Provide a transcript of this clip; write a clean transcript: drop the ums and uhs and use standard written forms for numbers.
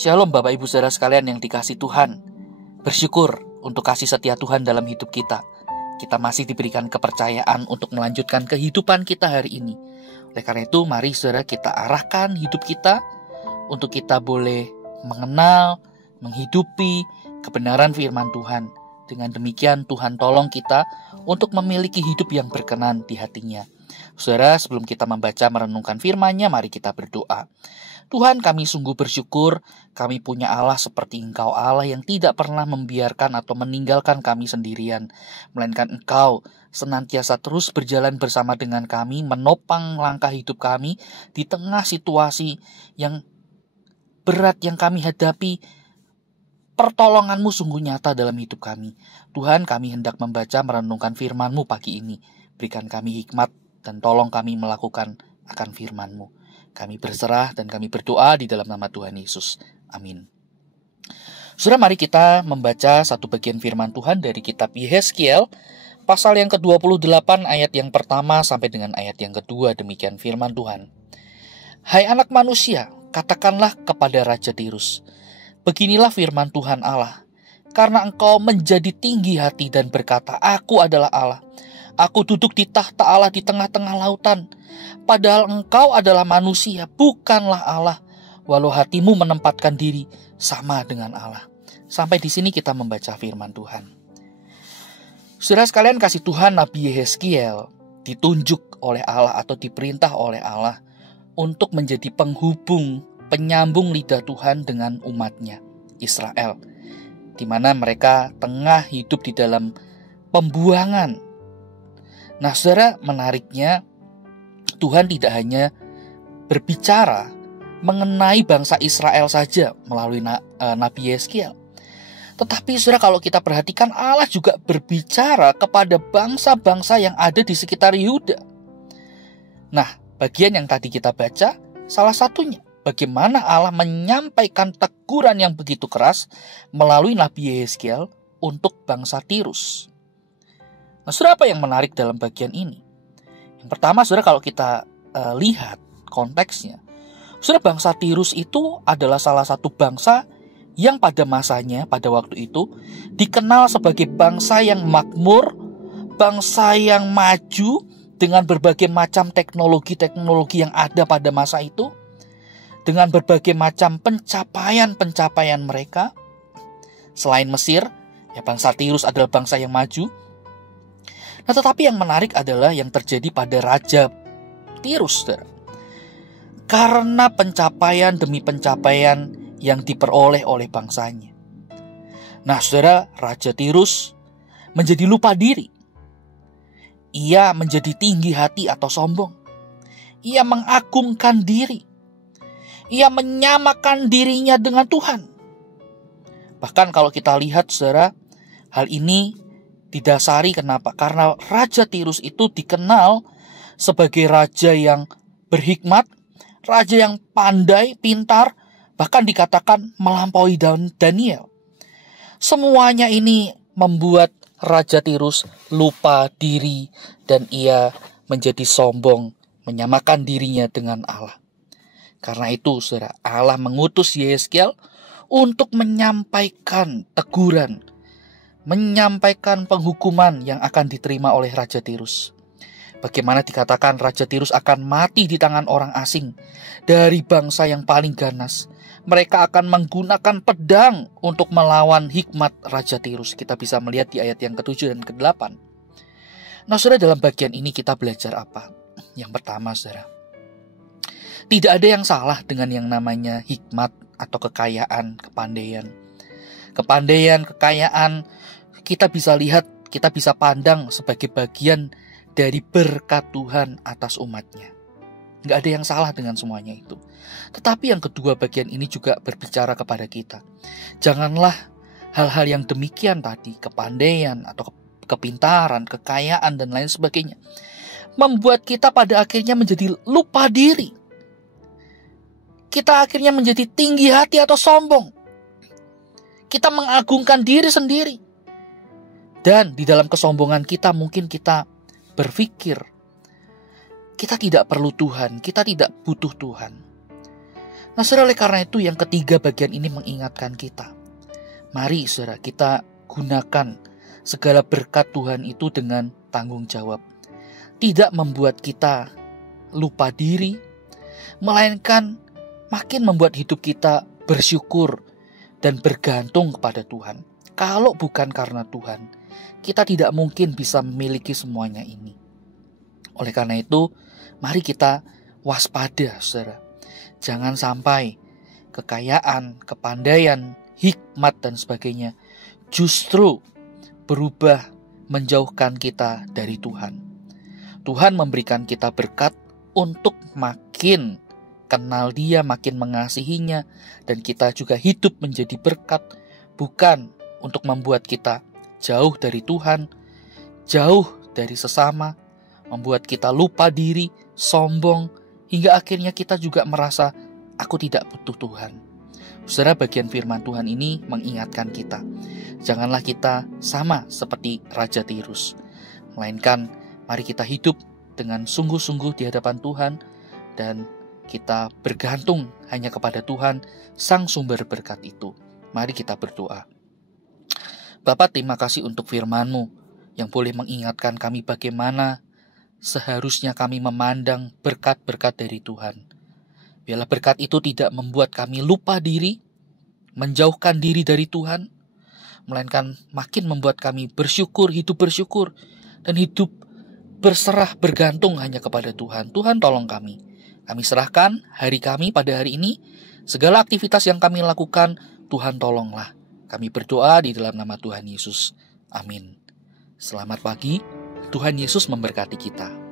Shalom Bapak Ibu Saudara sekalian yang dikasihi Tuhan. Bersyukur untuk kasih setia Tuhan dalam hidup kita. Kita masih diberikan kepercayaan untuk melanjutkan kehidupan kita hari ini. Oleh karena itu mari saudara kita arahkan hidup kita untuk kita boleh mengenal, menghidupi kebenaran firman Tuhan. Dengan demikian Tuhan tolong kita untuk memiliki hidup yang berkenan di hatinya. Saudara, sebelum kita membaca merenungkan firman-Nya, mari kita berdoa. Tuhan, kami sungguh bersyukur kami punya Allah seperti Engkau, Allah yang tidak pernah membiarkan atau meninggalkan kami sendirian, melainkan Engkau senantiasa terus berjalan bersama dengan kami, menopang langkah hidup kami di tengah situasi yang berat yang kami hadapi. Pertolongan-Mu sungguh nyata dalam hidup kami. Tuhan, kami hendak membaca merenungkan firman-Mu pagi ini. Berikan kami hikmat dan tolong kami melakukan akan firman-Mu. Kami berserah dan kami berdoa di dalam nama Tuhan Yesus. Amin. Saudara, mari kita membaca satu bagian firman Tuhan dari kitab Yehezkiel, pasal yang ke-28 ayat yang pertama sampai dengan ayat yang kedua. Demikian firman Tuhan. Hai anak manusia, katakanlah kepada Raja Tirus, beginilah firman Tuhan Allah, karena engkau menjadi tinggi hati dan berkata, Aku adalah Allah. Aku duduk di tahta Allah di tengah-tengah lautan. Padahal engkau adalah manusia, bukanlah Allah. Walau hatimu menempatkan diri sama dengan Allah. Sampai di sini kita membaca firman Tuhan. Saudara sekalian kasih Tuhan, Nabi Yehezkiel ditunjuk oleh Allah atau diperintah oleh Allah untuk menjadi penghubung, penyambung lidah Tuhan dengan umatnya, Israel. Di mana mereka tengah hidup di dalam pembuangan. Nah saudara, menariknya Tuhan tidak hanya berbicara mengenai bangsa Israel saja melalui Nabi Yehezkiel. Tetapi saudara, kalau kita perhatikan, Allah juga berbicara kepada bangsa-bangsa yang ada di sekitar Yehuda. Nah, bagian yang tadi kita baca, salah satunya bagaimana Allah menyampaikan teguran yang begitu keras melalui Nabi Yehezkiel untuk bangsa Tirus. Nah, saudara, apa yang menarik dalam bagian ini? Yang pertama, saudara, kalau kita lihat konteksnya, saudara, bangsa Tirus itu adalah salah satu bangsa yang pada masanya, pada waktu itu, dikenal sebagai bangsa yang makmur, bangsa yang maju dengan berbagai macam teknologi-teknologi yang ada pada masa itu, dengan berbagai macam pencapaian-pencapaian mereka. Selain Mesir, ya bangsa Tirus adalah bangsa yang maju. Nah, tetapi yang menarik adalah yang terjadi pada Raja Tirus, saudara. Karena pencapaian demi pencapaian yang diperoleh oleh bangsanya. Nah, saudara, Raja Tirus menjadi lupa diri. Ia menjadi tinggi hati atau sombong. Ia mengagungkan diri. Ia menyamakan dirinya dengan Tuhan. Bahkan kalau kita lihat, saudara, hal ini didasari kenapa? Karena Raja Tirus itu dikenal sebagai raja yang berhikmat, raja yang pandai, pintar, bahkan dikatakan melampaui Daniel. Semuanya ini membuat Raja Tirus lupa diri dan ia menjadi sombong, menyamakan dirinya dengan Allah. Karena itu, saudara, Allah mengutus Yehezkiel untuk menyampaikan teguran, menyampaikan penghukuman yang akan diterima oleh Raja Tirus. Bagaimana dikatakan Raja Tirus akan mati di tangan orang asing dari bangsa yang paling ganas. Mereka akan menggunakan pedang untuk melawan hikmat Raja Tirus. Kita bisa melihat di ayat yang ke-7 dan ke-8. Nah, saudara, dalam bagian ini kita belajar apa? Yang pertama, saudara, tidak ada yang salah dengan yang namanya hikmat atau kekayaan, kepandaian. Kepandaian, kekayaan, kita bisa lihat, kita bisa pandang sebagai bagian dari berkat Tuhan atas umatnya. Nggak ada yang salah dengan semuanya itu. Tetapi yang kedua, bagian ini juga berbicara kepada kita. Janganlah hal-hal yang demikian tadi, kepandaian atau kepintaran, kekayaan dan lain sebagainya, membuat kita pada akhirnya menjadi lupa diri. Kita akhirnya menjadi tinggi hati atau sombong. Kita mengagungkan diri sendiri. Dan di dalam kesombongan kita mungkin kita berpikir kita tidak perlu Tuhan, kita tidak butuh Tuhan. Nah saudara, oleh karena itu yang ketiga bagian ini mengingatkan kita. Mari saudara, kita gunakan segala berkat Tuhan itu dengan tanggung jawab. Tidak membuat kita lupa diri, melainkan makin membuat hidup kita bersyukur dan bergantung kepada Tuhan. Kalau bukan karena Tuhan, kita tidak mungkin bisa memiliki semuanya ini. Oleh karena itu, mari kita waspada, saudara. Jangan sampai kekayaan, kepandaian, hikmat dan sebagainya justru berubah menjauhkan kita dari Tuhan. Tuhan memberikan kita berkat untuk makin kenal Dia, makin mengasihinya, dan kita juga hidup menjadi berkat, bukan untuk membuat kita jauh dari Tuhan, jauh dari sesama, membuat kita lupa diri, sombong, hingga akhirnya kita juga merasa aku tidak butuh Tuhan. Saudara, bagian firman Tuhan ini mengingatkan kita, janganlah kita sama seperti Raja Tirus, melainkan mari kita hidup dengan sungguh-sungguh di hadapan Tuhan, dan kita bergantung hanya kepada Tuhan, Sang Sumber berkat itu. Mari kita berdoa. Bapa, terima kasih untuk firman-Mu yang boleh mengingatkan kami bagaimana seharusnya kami memandang berkat-berkat dari Tuhan. Biarlah berkat itu tidak membuat kami lupa diri, menjauhkan diri dari Tuhan, melainkan makin membuat kami bersyukur, dan hidup berserah, bergantung hanya kepada Tuhan. Tuhan, tolong kami. Kami serahkan hari kami pada hari ini, segala aktivitas yang kami lakukan, Tuhan tolonglah. Kami berdoa di dalam nama Tuhan Yesus. Amin. Selamat pagi, Tuhan Yesus memberkati kita.